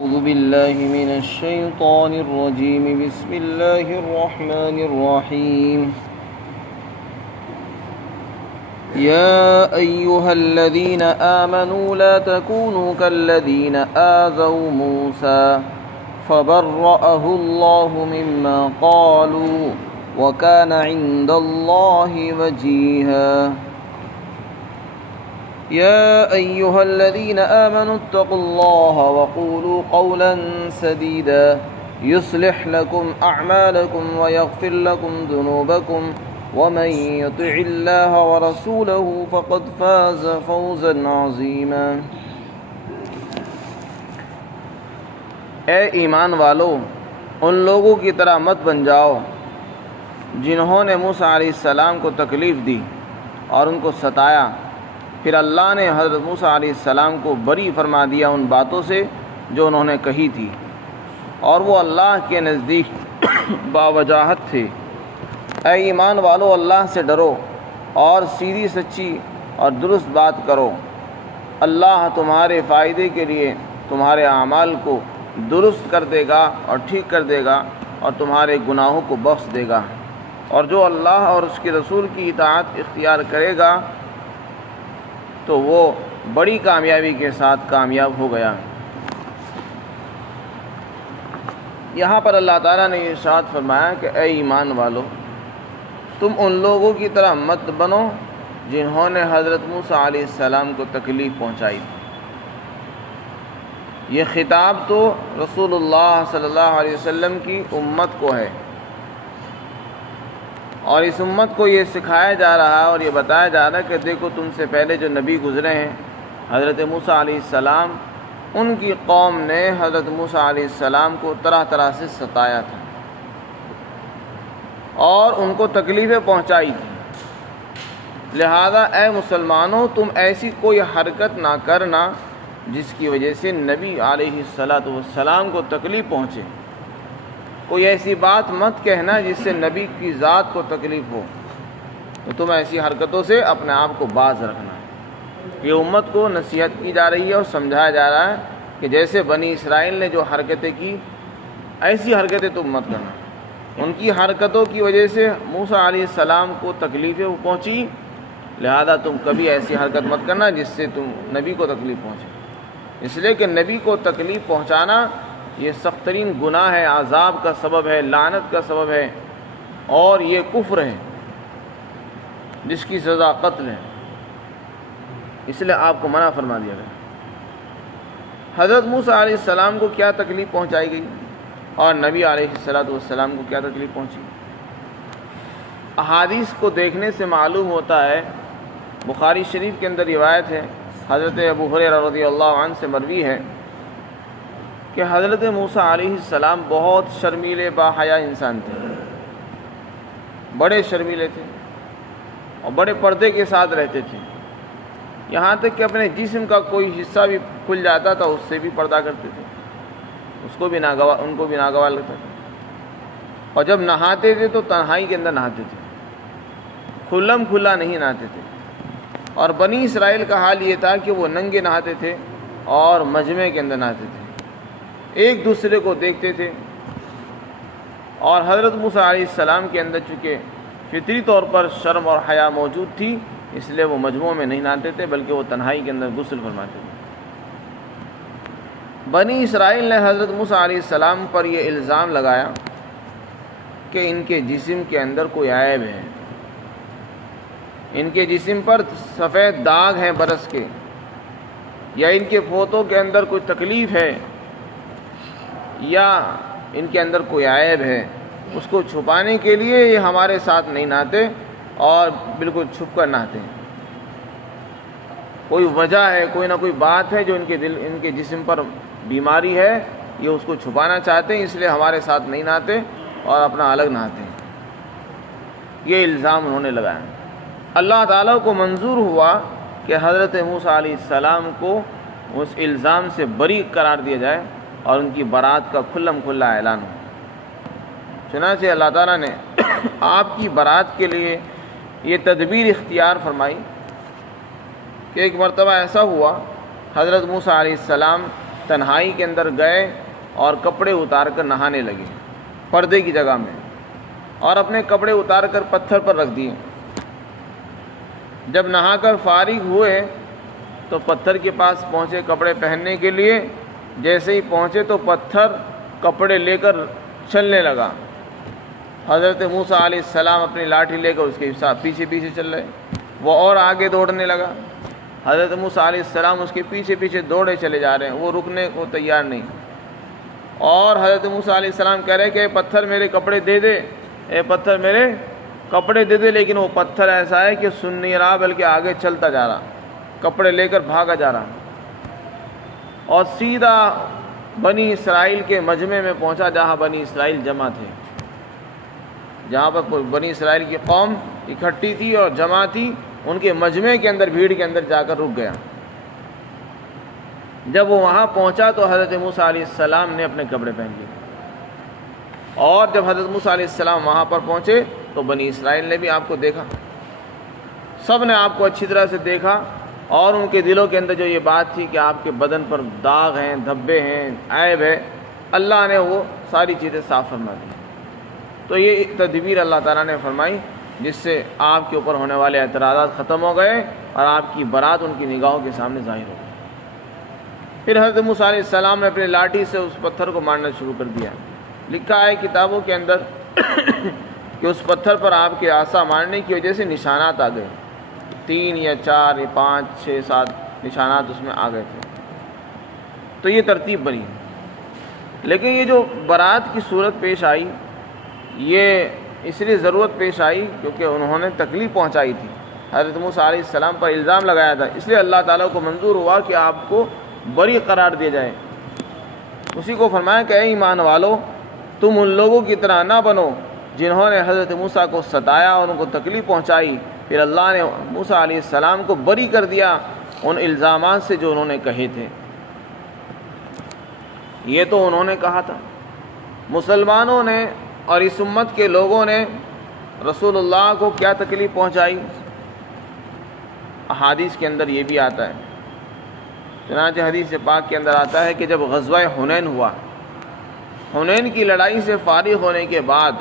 أعوذ بالله من الشيطان الرجيم. بسم الله الرحمن الرحيم. يا أيها الذين آمنوا لا تكونوا كالذين آذوا موسى فبرأه الله مما قالوا وكان عند الله وجيها. يا أيها الذين آمنوا اتقوا الله وقولوا قولا سديدا يصلح لكم أعمالكم ويغفر لكم ذنوبكم ومن يطع الله ورسوله فقد فاز فوزا عظيما. اے ایمان والو، ان لوگوں کی طرح مت بن جاؤ جنہوں نے موسیٰ علیہ السلام کو تکلیف دی اور ان کو ستایا. پھر اللہ نے حضرت موسیٰ علیہ السلام کو بری فرما دیا ان باتوں سے جو انہوں نے کہی تھی، اور وہ اللہ کے نزدیک باوجاہت تھے. اے ایمان والو، اللہ سے ڈرو اور سیدھی سچی اور درست بات کرو. اللہ تمہارے فائدے کے لیے تمہارے اعمال کو درست کر دے گا اور ٹھیک کر دے گا اور تمہارے گناہوں کو بخش دے گا. اور جو اللہ اور اس کے رسول کی اطاعت اختیار کرے گا تو وہ بڑی کامیابی کے ساتھ کامیاب ہو گیا. یہاں پر اللہ تعالیٰ نے ارشاد فرمایا کہ اے ایمان والو، تم ان لوگوں کی طرح مت بنو جنہوں نے حضرت موسیٰ علیہ السلام کو تکلیف پہنچائی. یہ خطاب تو رسول اللہ صلی اللہ علیہ وسلم کی امت کو ہے، اور اس امت کو یہ سکھایا جا رہا ہے اور یہ بتایا جا رہا ہے کہ دیکھو، تم سے پہلے جو نبی گزرے ہیں حضرت موسیٰ علیہ السلام، ان کی قوم نے حضرت موسیٰ علیہ السلام کو طرح طرح سے ستایا تھا اور ان کو تکلیفیں پہنچائی تھی. لہذا اے مسلمانوں، تم ایسی کوئی حرکت نہ کرنا جس کی وجہ سے نبی علیہ السلام کو تکلیف پہنچے. کوئی ایسی بات مت کہنا جس سے نبی کی ذات کو تکلیف ہو. تو تم ایسی حرکتوں سے اپنے آپ کو باز رکھنا. یہ امت کو نصیحت کی جا رہی ہے اور سمجھایا جا رہا ہے کہ جیسے بنی اسرائیل نے جو حرکتیں کی، ایسی حرکتیں تم مت کرنا. ان کی حرکتوں کی وجہ سے موسیٰ علیہ السلام کو تکلیفیں پہنچی، لہذا تم کبھی ایسی حرکت مت کرنا جس سے تم نبی کو تکلیف پہنچے. اس لیے کہ نبی کو تکلیف پہنچانا یہ سخت ترین گناہ ہے، عذاب کا سبب ہے، لعنت کا سبب ہے، اور یہ کفر ہے جس کی سزا قتل ہے. اس لیے آپ کو منع فرما دیا گیا. حضرت موسیٰ علیہ السلام کو کیا تکلیف پہنچائی گئی اور نبی علیہ السلام کو کیا تکلیف پہنچی؟ احادیث کو دیکھنے سے معلوم ہوتا ہے. بخاری شریف کے اندر روایت ہے، حضرت ابو ہریرہ رضی اللہ عنہ سے مروی ہے کہ حضرت موسیٰ علیہ السلام بہت شرمیلے باحیا انسان تھے. بڑے شرمیلے تھے اور بڑے پردے کے ساتھ رہتے تھے. یہاں تک کہ اپنے جسم کا کوئی حصہ بھی کھل جاتا تھا اس سے بھی پردہ کرتے تھے، ان کو بھی ناگوار لگتا تھا. اور جب نہاتے تھے تو تنہائی کے اندر نہاتے تھے، کھلم کھلا نہیں نہاتے تھے. اور بنی اسرائیل کا حال یہ تھا کہ وہ ننگے نہاتے تھے اور مجمع کے اندر نہاتے تھے، ایک دوسرے کو دیکھتے تھے. اور حضرت موسیٰ علیہ السلام کے اندر چونکہ فطری طور پر شرم اور حیا موجود تھی، اس لیے وہ مجموعوں میں نہیں نہاتے تھے بلکہ وہ تنہائی کے اندر غسل فرماتے تھے. بنی اسرائیل نے حضرت موسیٰ علیہ السلام پر یہ الزام لگایا کہ ان کے جسم کے اندر کوئی عیب ہے، ان کے جسم پر سفید داغ ہیں برس کے، یا ان کے پھوتوں کے اندر کوئی تکلیف ہے، یا ان کے اندر کوئی عیب ہے. اس کو چھپانے کے لیے یہ ہمارے ساتھ نہیں نہاتے اور بالکل چھپ کر نہاتے ہیں. کوئی وجہ ہے، کوئی نہ کوئی بات ہے جو ان کے جسم پر بیماری ہے، یہ اس کو چھپانا چاہتے ہیں، اس لیے ہمارے ساتھ نہیں نہاتے اور اپنا الگ نہاتے ہیں. یہ الزام انہوں نے لگایا. اللہ تعالیٰ کو منظور ہوا کہ حضرت موسیٰ علیہ السلام کو اس الزام سے بری قرار دیا جائے اور ان کی برات کا کھلم کھلا اعلان ہو. چنانچہ اللہ تعالیٰ نے آپ کی برات کے لیے یہ تدبیر اختیار فرمائی کہ ایک مرتبہ ایسا ہوا، حضرت موسیٰ علیہ السلام تنہائی کے اندر گئے اور کپڑے اتار کر نہانے لگے پردے کی جگہ میں، اور اپنے کپڑے اتار کر پتھر پر رکھ دیے۔ جب نہا کر فارغ ہوئے تو پتھر کے پاس پہنچے کپڑے پہننے کے لیے، جیسے ہی پہنچے تو پتھر کپڑے لے کر چلنے لگا۔ حضرت موسیٰ علیہ السلام اپنی لاٹھی لے کر اس کے پیچھے پیچھے چل رہے، وہ اور آگے دوڑنے لگا۔ حضرت موسیٰ علیہ السلام اس کے پیچھے پیچھے دوڑے چلے جا رہے ہیں، وہ رکنے کو تیار نہیں۔ اور حضرت موسیٰ علیہ السلام کہہ رہے کہ اے پتھر میرے کپڑے دے دے، اے پتھر میرے کپڑے دے دے، لیکن وہ پتھر ایسا ہے کہ سن نہیں رہا بلکہ آگے چلتا جا رہا، کپڑے لے کر بھاگا جا رہا، اور سیدھا بنی اسرائیل کے مجمع میں پہنچا جہاں بنی اسرائیل جمع تھے، جہاں پر بنی اسرائیل کی قوم اکٹھی تھی اور جمع تھی، ان کے مجمع کے اندر بھیڑ کے اندر جا کر رک گیا۔ جب وہ وہاں پہنچا تو حضرت موسیٰ علیہ السلام نے اپنے کپڑے پہن لیے، اور جب حضرت موسیٰ علیہ السلام وہاں پر پہنچے تو بنی اسرائیل نے بھی آپ کو دیکھا، سب نے آپ کو اچھی طرح سے دیکھا، اور ان کے دلوں کے اندر جو یہ بات تھی کہ آپ کے بدن پر داغ ہیں، دھبے ہیں، عیب ہے، اللہ نے وہ ساری چیزیں صاف فرما دی۔ تو یہ تدبیر اللہ تعالیٰ نے فرمائی جس سے آپ کے اوپر ہونے والے اعتراضات ختم ہو گئے اور آپ کی برات ان کی نگاہوں کے سامنے ظاہر ہو گئی۔ پھر حضرت موسیٰ علیہ السلام نے اپنی لاٹھی سے اس پتھر کو مارنا شروع کر دیا۔ لکھا ہے کتابوں کے اندر کہ اس پتھر پر آپ کے عصا مارنے کی وجہ سے نشانات آ گئے، 3 یا 4 یا 5 6 7 نشانات اس میں آ گئے تھے۔ تو یہ ترتیب بنی، لیکن یہ جو برات کی صورت پیش آئی یہ اس لیے ضرورت پیش آئی کیونکہ انہوں نے تکلیف پہنچائی تھی، حضرت موسیٰ علیہ السلام پر الزام لگایا تھا، اس لیے اللہ تعالیٰ کو منظور ہوا کہ آپ کو بری قرار دیا جائے۔ اسی کو فرمایا کہ اے ایمان والو، تم ان لوگوں کی طرح نہ بنو جنہوں نے حضرت موسیٰ کو ستایا اور ان کو تکلیف پہنچائی، پھر اللہ نے موسیٰ علیہ السلام کو بری کر دیا ان الزامات سے جو انہوں نے کہے تھے۔ یہ تو انہوں نے کہا تھا، مسلمانوں نے اور اس امت کے لوگوں نے رسول اللہ کو کیا تکلیف پہنچائی؟ احادیث کے اندر یہ بھی آتا ہے، چنانچہ حدیث پاک کے اندر آتا ہے کہ جب غزوہ حنین ہوا، حنین کی لڑائی سے فارغ ہونے کے بعد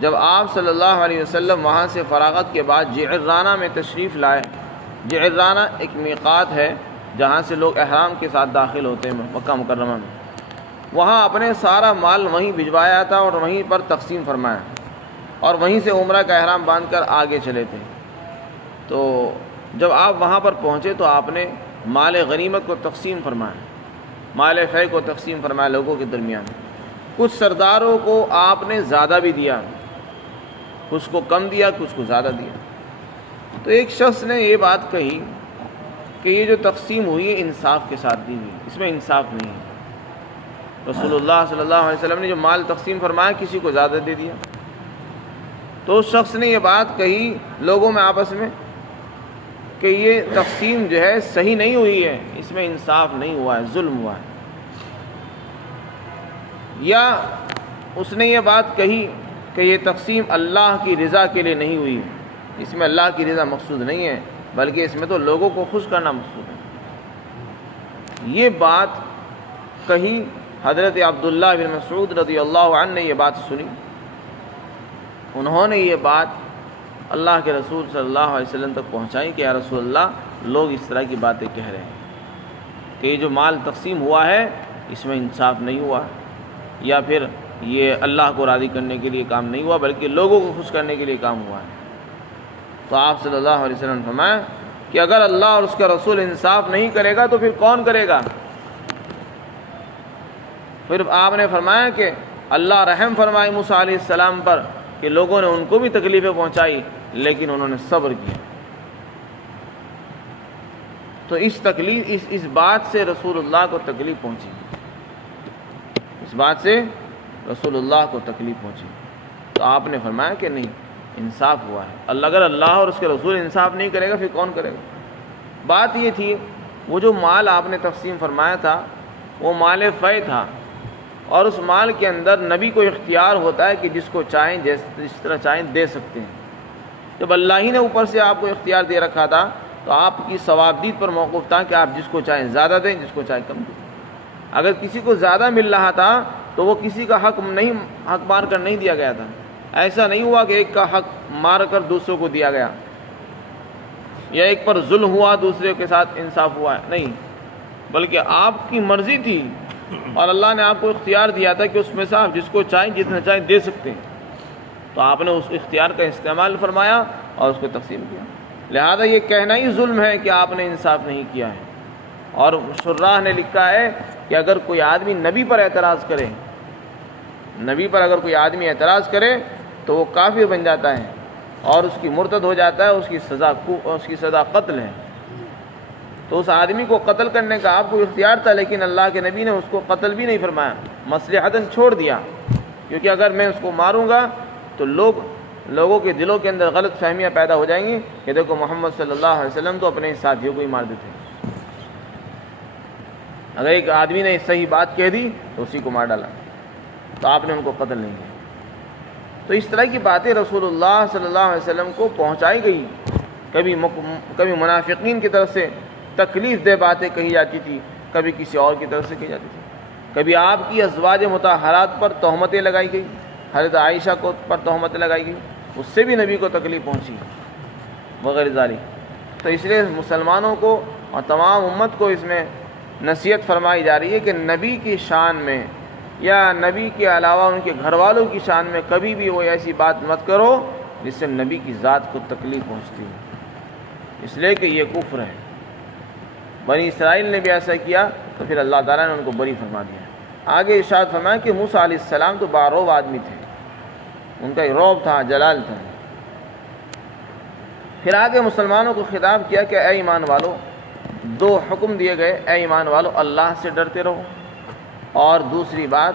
جب آپ صلی اللہ علیہ وسلم وہاں سے فراغت کے بعد جعرانہ میں تشریف لائے۔ جعرانہ ایک میقات ہے جہاں سے لوگ احرام کے ساتھ داخل ہوتے ہیں مکہ مکرمہ میں، وہاں اپنے سارا مال وہیں بھجوایا تھا اور وہیں پر تقسیم فرمایا، اور وہیں سے عمرہ کا احرام باندھ کر آگے چلے تھے۔ تو جب آپ وہاں پر پہنچے تو آپ نے مال غنیمت کو تقسیم فرمایا، مال فے کو تقسیم فرمایا لوگوں کے درمیان۔ کچھ سرداروں کو آپ نے زیادہ بھی دیا، کچھ کو کم دیا، کچھ کو زیادہ دیا۔ تو ایک شخص نے یہ بات کہی کہ یہ جو تقسیم ہوئی ہے انصاف کے ساتھ دی ہوئی، اس میں انصاف نہیں ہے۔ رسول اللہ صلی اللہ علیہ وسلم نے جو مال تقسیم فرمایا کسی کو زیادہ دے دیا۔ تو اس شخص نے یہ بات کہی لوگوں میں آپس میں کہ یہ تقسیم جو ہے صحیح نہیں ہوئی ہے، اس میں انصاف نہیں ہوا ہے، ظلم ہوا ہے۔ یا اس نے یہ بات کہی کہ یہ تقسیم اللہ کی رضا کے لیے نہیں ہوئی، اس میں اللہ کی رضا مقصود نہیں ہے بلکہ اس میں تو لوگوں کو خوش کرنا مقصود ہے۔ یہ بات کہی، حضرت عبداللہ بن مسعود رضی اللہ عنہ نے یہ بات سنی، انہوں نے یہ بات اللہ کے رسول صلی اللہ علیہ وسلم تک پہنچائی کہ یا رسول اللہ، لوگ اس طرح کی باتیں کہہ رہے ہیں کہ یہ جو مال تقسیم ہوا ہے اس میں انصاف نہیں ہوا، یا پھر یہ اللہ کو راضی کرنے کے لیے کام نہیں ہوا بلکہ لوگوں کو خوش کرنے کے لیے کام ہوا ہے۔ تو آپ صلی اللہ علیہ وسلم نے فرمایا کہ اگر اللہ اور اس کا رسول انصاف نہیں کرے گا تو پھر کون کرے گا؟ پھر آپ نے فرمایا کہ اللہ رحم فرمائے موسیٰ علیہ السلام پر کہ لوگوں نے ان کو بھی تکلیفیں پہنچائی لیکن انہوں نے صبر کیا۔ تو اس بات سے رسول اللہ کو تکلیف پہنچی، اس بات سے رسول اللہ کو تکلیف پہنچی۔ تو آپ نے فرمایا کہ نہیں، انصاف ہوا ہے، اگر اللہ اور اس کے رسول انصاف نہیں کرے گا پھر کون کرے گا؟ بات یہ تھی وہ جو مال آپ نے تقسیم فرمایا تھا وہ مال فے تھا، اور اس مال کے اندر نبی کو اختیار ہوتا ہے کہ جس کو چاہیں جس طرح چاہیں دے سکتے ہیں۔ جب اللہ ہی نے اوپر سے آپ کو اختیار دے رکھا تھا تو آپ کی ثوابدید پر موقوف تھا کہ آپ جس کو چاہیں زیادہ دیں، جس کو چاہیں کم دیں۔ اگر کسی کو زیادہ مل رہا تھا تو وہ کسی کا حق مار کر نہیں دیا گیا تھا. ایسا نہیں ہوا کہ ایک کا حق مار کر دوسروں کو دیا گیا، یا ایک پر ظلم ہوا دوسرے کے ساتھ انصاف ہوا، نہیں، بلکہ آپ کی مرضی تھی اور اللہ نے آپ کو اختیار دیا تھا کہ اس میں سے آپ جس کو چاہیں جتنا چاہیں دے سکتے ہیں، تو آپ نے اس اختیار کا استعمال فرمایا اور اس کو تقسیم کیا. لہذا یہ کہنا ہی ظلم ہے کہ آپ نے انصاف نہیں کیا ہے. اور شراح نے لکھا ہے کہ اگر کوئی آدمی نبی پر اعتراض کرے، نبی پر اگر کوئی آدمی اعتراض کرے تو وہ کافر بن جاتا ہے اور اس کی مرتد ہو جاتا ہے، اس کی سزا قتل ہے. تو اس آدمی کو قتل کرنے کا آپ کو اختیار تھا، لیکن اللہ کے نبی نے اس کو قتل بھی نہیں فرمایا، مصلحتاً چھوڑ دیا، کیونکہ اگر میں اس کو ماروں گا تو لوگوں کے دلوں کے اندر غلط فہمیاں پیدا ہو جائیں گی کہ دیکھو محمد صلی اللہ علیہ وسلم تو اپنے ساتھیوں کو ہی مار دیتے ہیں. اگر ایک آدمی نے صحیح بات کہہ دی تو اسی کو مار ڈالا، تو آپ نے ان کو قتل نہیں کیا. تو اس طرح کی باتیں رسول اللہ صلی اللہ علیہ وسلم کو پہنچائی گئی. کبھی منافقین کی طرف سے تکلیف دہ باتیں کہی جاتی تھی، کبھی کسی اور کی طرف سے کہی جاتی تھی. کبھی آپ کی ازواج مطہرات پر تہمتیں لگائی گئی، حضرت عائشہ کو پر تہمتیں لگائی گئی، اس سے بھی نبی کو تکلیف پہنچی وغیرہ ذالک. تو اس لیے مسلمانوں کو اور تمام امت کو اس میں نصیحت فرمائی جا رہی ہے کہ نبی کی شان میں یا نبی کے علاوہ ان کے گھر والوں کی شان میں کبھی بھی وہ ایسی بات مت کرو جس سے نبی کی ذات کو تکلیف پہنچتی ہے، اس لیے کہ یہ کفر ہے. بنی اسرائیل نے بھی ایسا کیا تو پھر اللہ تعالیٰ نے ان کو بری فرما دیا. آگے ارشاد فرمایا کہ موسیٰ علیہ السلام تو باروب آدمی تھے، ان کا روب تھا، جلال تھا. پھر آگے مسلمانوں کو خطاب کیا کہ اے ایمان والو، دو حکم دیے گئے. اے ایمان والو، اللہ سے ڈرتے رہو، اور دوسری بات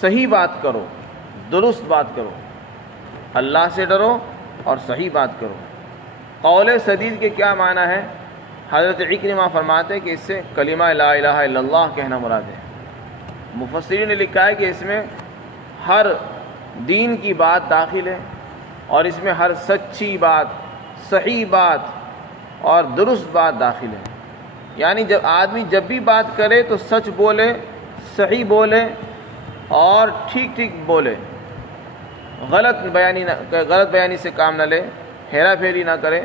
صحیح بات کرو، درست بات کرو. اللہ سے ڈرو اور صحیح بات کرو. قول سدید کے کیا معنی ہے؟ حضرت عکرمہ فرماتے ہیں کہ اس سے کلمہ لا الہ الا اللہ کہنا مراد ہے. مفسرین نے لکھا ہے کہ اس میں ہر دین کی بات داخل ہے اور اس میں ہر سچی بات، صحیح بات اور درست بات داخل ہے. یعنی جب آدمی جب بھی بات کرے تو سچ بولے، صحیح بولے اور ٹھیک بولے، غلط بیانی سے کام نہ لے، ہیرا پھیری نہ کرے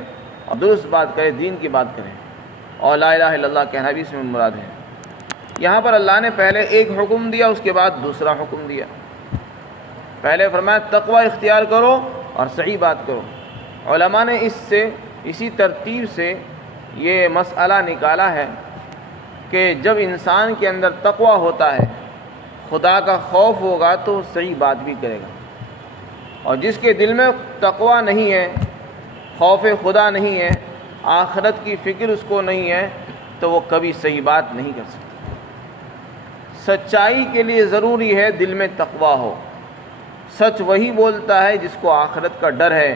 اور درست بات کرے، دین کی بات کرے. اور لا الہ الا اللہ کہنا بھی اس میں مراد ہے. یہاں پر اللہ نے پہلے ایک حکم دیا، اس کے بعد دوسرا حکم دیا. پہلے فرمایا تقوی اختیار کرو اور صحیح بات کرو. علماء نے اسی ترتیب سے یہ مسئلہ نکالا ہے کہ جب انسان کے اندر تقوی ہوتا ہے، خدا کا خوف ہوگا تو وہ صحیح بات بھی کرے گا. اور جس کے دل میں تقوی نہیں ہے، خوف خدا نہیں ہے، آخرت کی فکر اس کو نہیں ہے، تو وہ کبھی صحیح بات نہیں کر سکتا. سچائی کے لیے ضروری ہے دل میں تقوی ہو. سچ وہی بولتا ہے جس کو آخرت کا ڈر ہے،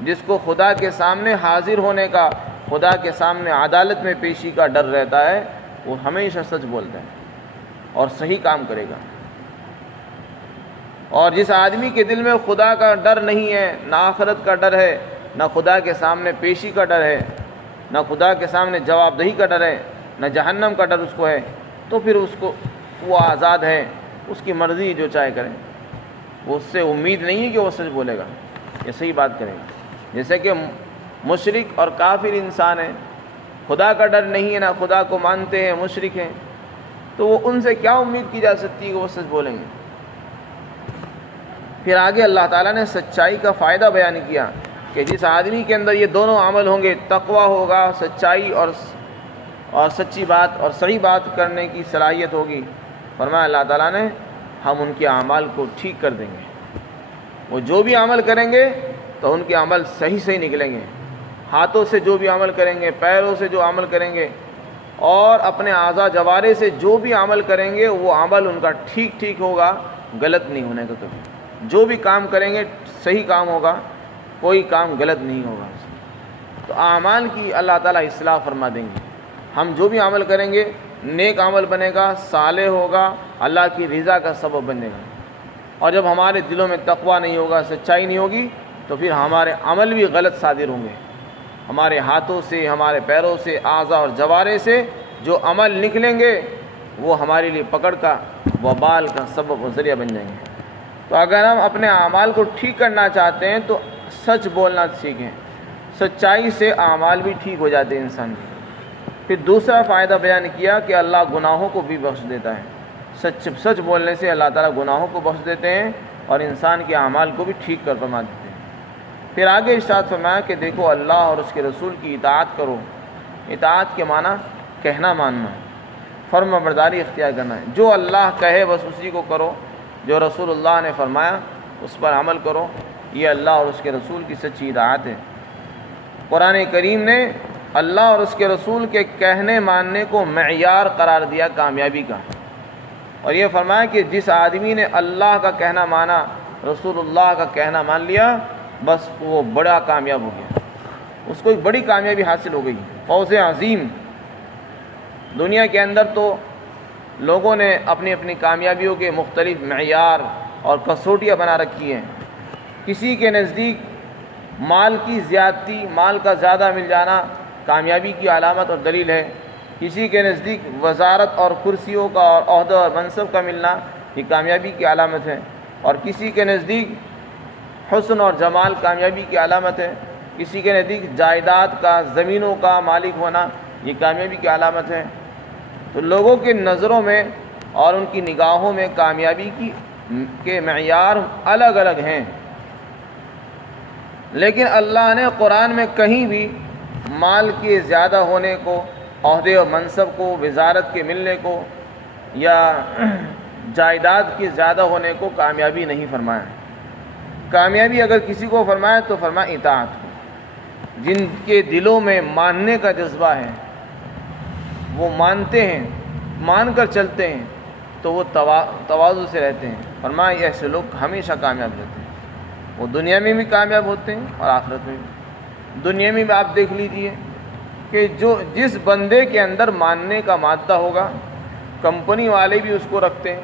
جس کو خدا کے سامنے حاضر ہونے کا، خدا کے سامنے عدالت میں پیشی کا ڈر رہتا ہے. وہ ہمیشہ سچ بولتا ہے اور صحیح کام کرے گا. اور جس آدمی کے دل میں خدا کا ڈر نہیں ہے، نہ آخرت کا ڈر ہے، نہ خدا کے سامنے پیشی کا ڈر ہے، نہ خدا کے سامنے جواب دہی کا ڈر ہے، نہ جہنم کا ڈر اس کو ہے، تو پھر وہ آزاد ہے، اس کی مرضی جو چاہے کرے. وہ اس سے امید نہیں ہے کہ وہ سچ بولے گا یا صحیح بات کرے گا. جیسے کہ مشرک اور کافر انسان ہیں، خدا کا ڈر نہیں ہے، نہ خدا کو مانتے ہیں، مشرک ہیں، تو وہ ان سے کیا امید کی جا سکتی ہے کہ وہ سچ بولیں گے. پھر آگے اللہ تعالیٰ نے سچائی کا فائدہ بیان کیا کہ جس آدمی کے اندر یہ دونوں عمل ہوں گے، تقوی ہوگا، سچائی اور سچی بات اور صحیح بات کرنے کی صلاحیت ہوگی، فرمایا اللہ تعالیٰ نے ہم ان کے اعمال کو ٹھیک کر دیں گے. وہ جو بھی عمل کریں گے تو ان کے عمل صحیح نکلیں گے. ہاتھوں سے جو بھی عمل کریں گے، پیروں سے جو عمل کریں گے اور اپنے اعضاء جوارے سے جو بھی عمل کریں گے، وہ عمل ان کا ٹھیک ہوگا، غلط نہیں ہونے کا. کبھی جو بھی کام کریں گے صحیح کام ہوگا، کوئی کام غلط نہیں ہوگا. تو اعمال کی اللہ تعالیٰ اصلاح فرما دیں گے. ہم جو بھی عمل کریں گے نیک عمل بنے گا، صالح ہوگا، اللہ کی رضا کا سبب بنے گا. اور جب ہمارے دلوں میں تقوی نہیں ہوگا، سچائی نہیں ہوگی، تو پھر ہمارے عمل بھی غلط صادر ہوں گے. ہمارے ہاتھوں سے، ہمارے پیروں سے، اعضاء اور جوارے سے جو عمل نکلیں گے وہ ہمارے لیے پکڑ کا وبال کا سبب و ذریعہ بن جائیں گے۔ تو اگر ہم اپنے اعمال کو ٹھیک کرنا چاہتے ہیں تو سچ بولنا سیکھیں، سچائی سے اعمال بھی ٹھیک ہو جاتے ہیں انسان کے۔ پھر دوسرا فائدہ بیان کیا کہ اللہ گناہوں کو بھی بخش دیتا ہے، سچ بولنے سے اللہ تعالیٰ گناہوں کو بخش دیتے ہیں اور انسان کے اعمال کو بھی ٹھیک کر فرما دیتے ہیں۔ پھر آگے ارشاد فرمایا کہ دیکھو اللہ اور اس کے رسول کی اطاعت کرو۔ اطاعت کے معنی کہنا ماننا، فرما برداری اختیار کرنا ہے۔ جو اللہ کہے بس اسی کو کرو، جو رسول اللہ نے فرمایا اس پر عمل کرو، یہ اللہ اور اس کے رسول کی سچی اطاعت ہے۔ قرآن کریم نے اللہ اور اس کے رسول کے کہنے ماننے کو معیار قرار دیا کامیابی کا، اور یہ فرمایا کہ جس آدمی نے اللہ کا کہنا مانا، رسول اللہ کا کہنا مان لیا، بس وہ بڑا کامیاب ہو گیا، اس کو ایک بڑی کامیابی حاصل ہو گئی، فوز عظیم۔ دنیا کے اندر تو لوگوں نے اپنی اپنی کامیابیوں کے مختلف معیار اور کسوٹیاں بنا رکھی ہیں۔ کسی کے نزدیک مال کی زیادتی، مال کا زیادہ مل جانا کامیابی کی علامت اور دلیل ہے، کسی کے نزدیک وزارت اور کرسیوں کا اور عہدہ اور منصب کا ملنا یہ کامیابی کی علامت ہے، اور کسی کے نزدیک حسن اور جمال کامیابی کی علامت ہے، کسی کے نزدیک جائیداد کا، زمینوں کا مالک ہونا یہ کامیابی کی علامت ہے۔ تو لوگوں کے نظروں میں اور ان کی نگاہوں میں کامیابی کے معیار الگ الگ ہیں، لیکن اللہ نے قرآن میں کہیں بھی مال کے زیادہ ہونے کو، عہدے اور منصب کو، وزارت کے ملنے کو یا جائیداد کے زیادہ ہونے کو کامیابی نہیں فرمایا۔ کامیابی اگر کسی کو فرمایا تو فرمایا اطاعت کو۔ جن کے دلوں میں ماننے کا جذبہ ہے، وہ مانتے ہیں، مان کر چلتے ہیں، تو وہ تواضع سے رہتے ہیں۔ فرمایا ایسے لوگ ہمیشہ کامیاب رہتے ہیں، وہ دنیا میں بھی کامیاب ہوتے ہیں اور آخرت میں بھی۔ دنیا میں بھی آپ دیکھ لیجئے کہ جس بندے کے اندر ماننے کا مادہ ہوگا، کمپنی والے بھی اس کو رکھتے ہیں،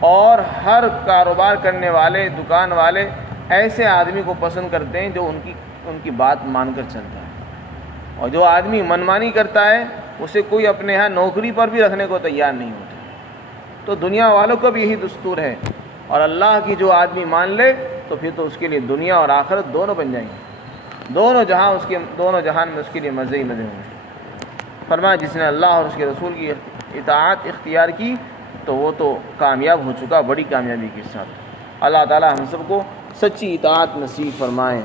اور ہر کاروبار کرنے والے، دکان والے ایسے آدمی کو پسند کرتے ہیں جو ان کی بات مان کر چلتا ہے، اور جو آدمی منمانی کرتا ہے اسے کوئی اپنے ہاں نوکری پر بھی رکھنے کو تیار نہیں ہوتا۔ تو دنیا والوں کا بھی یہی دستور ہے، اور اللہ کی جو آدمی مان لے تو پھر تو اس کے لیے دنیا اور آخرت دونوں بن جائیں گے، دونوں جہان میں اس کے لیے مزے ہی مزے ہوں گے۔ فرمایا جس نے اللہ اور اس کے رسول کی اطاعت اختیار کی تو وہ تو کامیاب ہو چکا بڑی کامیابی کے ساتھ۔ اللہ تعالی ہم سب کو سچی اطاعت نصیب فرمائے۔